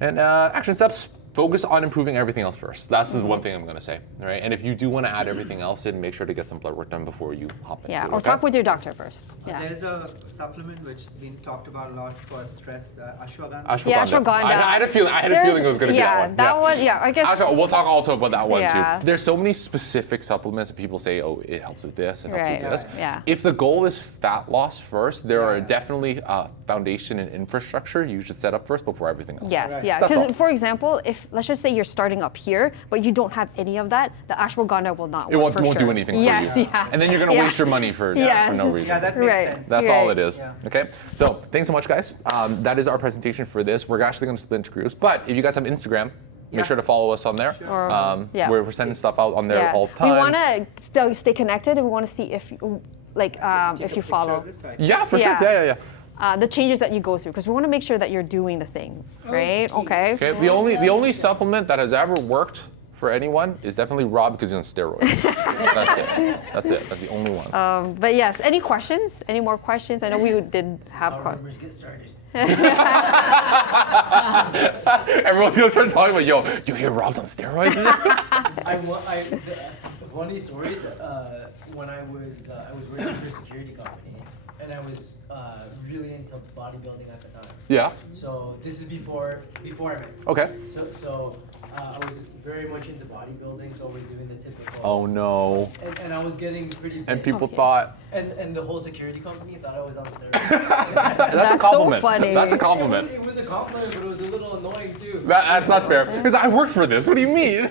And action steps. focus on improving everything else first. That's the one thing I'm going to say, all right? And if you do want to add everything else in, make sure to get some blood work done before you hop into Yeah, it. or okay? talk with your doctor first. Yeah. There's a supplement which has been talked about a lot for stress, ashwagandha. Ashwagandha. Yeah, ashwagandha. I had a feeling it was going to be that one. That one, yeah, I guess. We'll talk also about that one Yeah. too. There's so many specific supplements that people say, oh, it helps with this, it helps Right, with this. yeah. If the goal is fat loss first, there are definitely foundation and infrastructure you should set up first before everything else. Yes, Right. yeah. That's all. Because, for example, if let's just say you're starting up here, but you don't have any of that, the ashwagandha will not work. It won't, for won't sure. do anything for Yes, you. yeah. And then you're going to Yeah. waste your money for Yes. no reason. Yeah, that makes Right. sense. That's Right. all it is. Yeah. Okay. So thanks so much, guys. That is our presentation for this. We're actually going to split into groups, but if you guys have Instagram, make Yeah. sure to follow us on there. Or- yeah. We're sending stuff out on there Yeah. all the time. We want to still stay connected, and we want to see if you, if Take you a picture follow of this, right? Yeah, for sure. Yeah. Yeah. the changes that you go through, because we want to make sure that you're doing the thing, right? Okay. Okay. The only supplement that has ever worked for anyone is definitely Rob because he's on steroids. That's it. That's the only one. But yes, any questions? Any more questions? I know we did have How questions. rumors get started. Everyone's gonna start talking about, yo, you hear Rob's on steroids? The funny story. When I was working for a security company, and I was really into bodybuilding at the time. Yeah. So this is before I met. Okay. So I was very much into bodybuilding, so I was doing the typical. Oh no. And I was getting pretty big. And people Okay. thought. And the whole security company thought I was on steroids. That's a That's so compliment. funny. That's a compliment. It was a compliment, but it was a little annoying too. That's fair. Because I worked for this. What do you mean?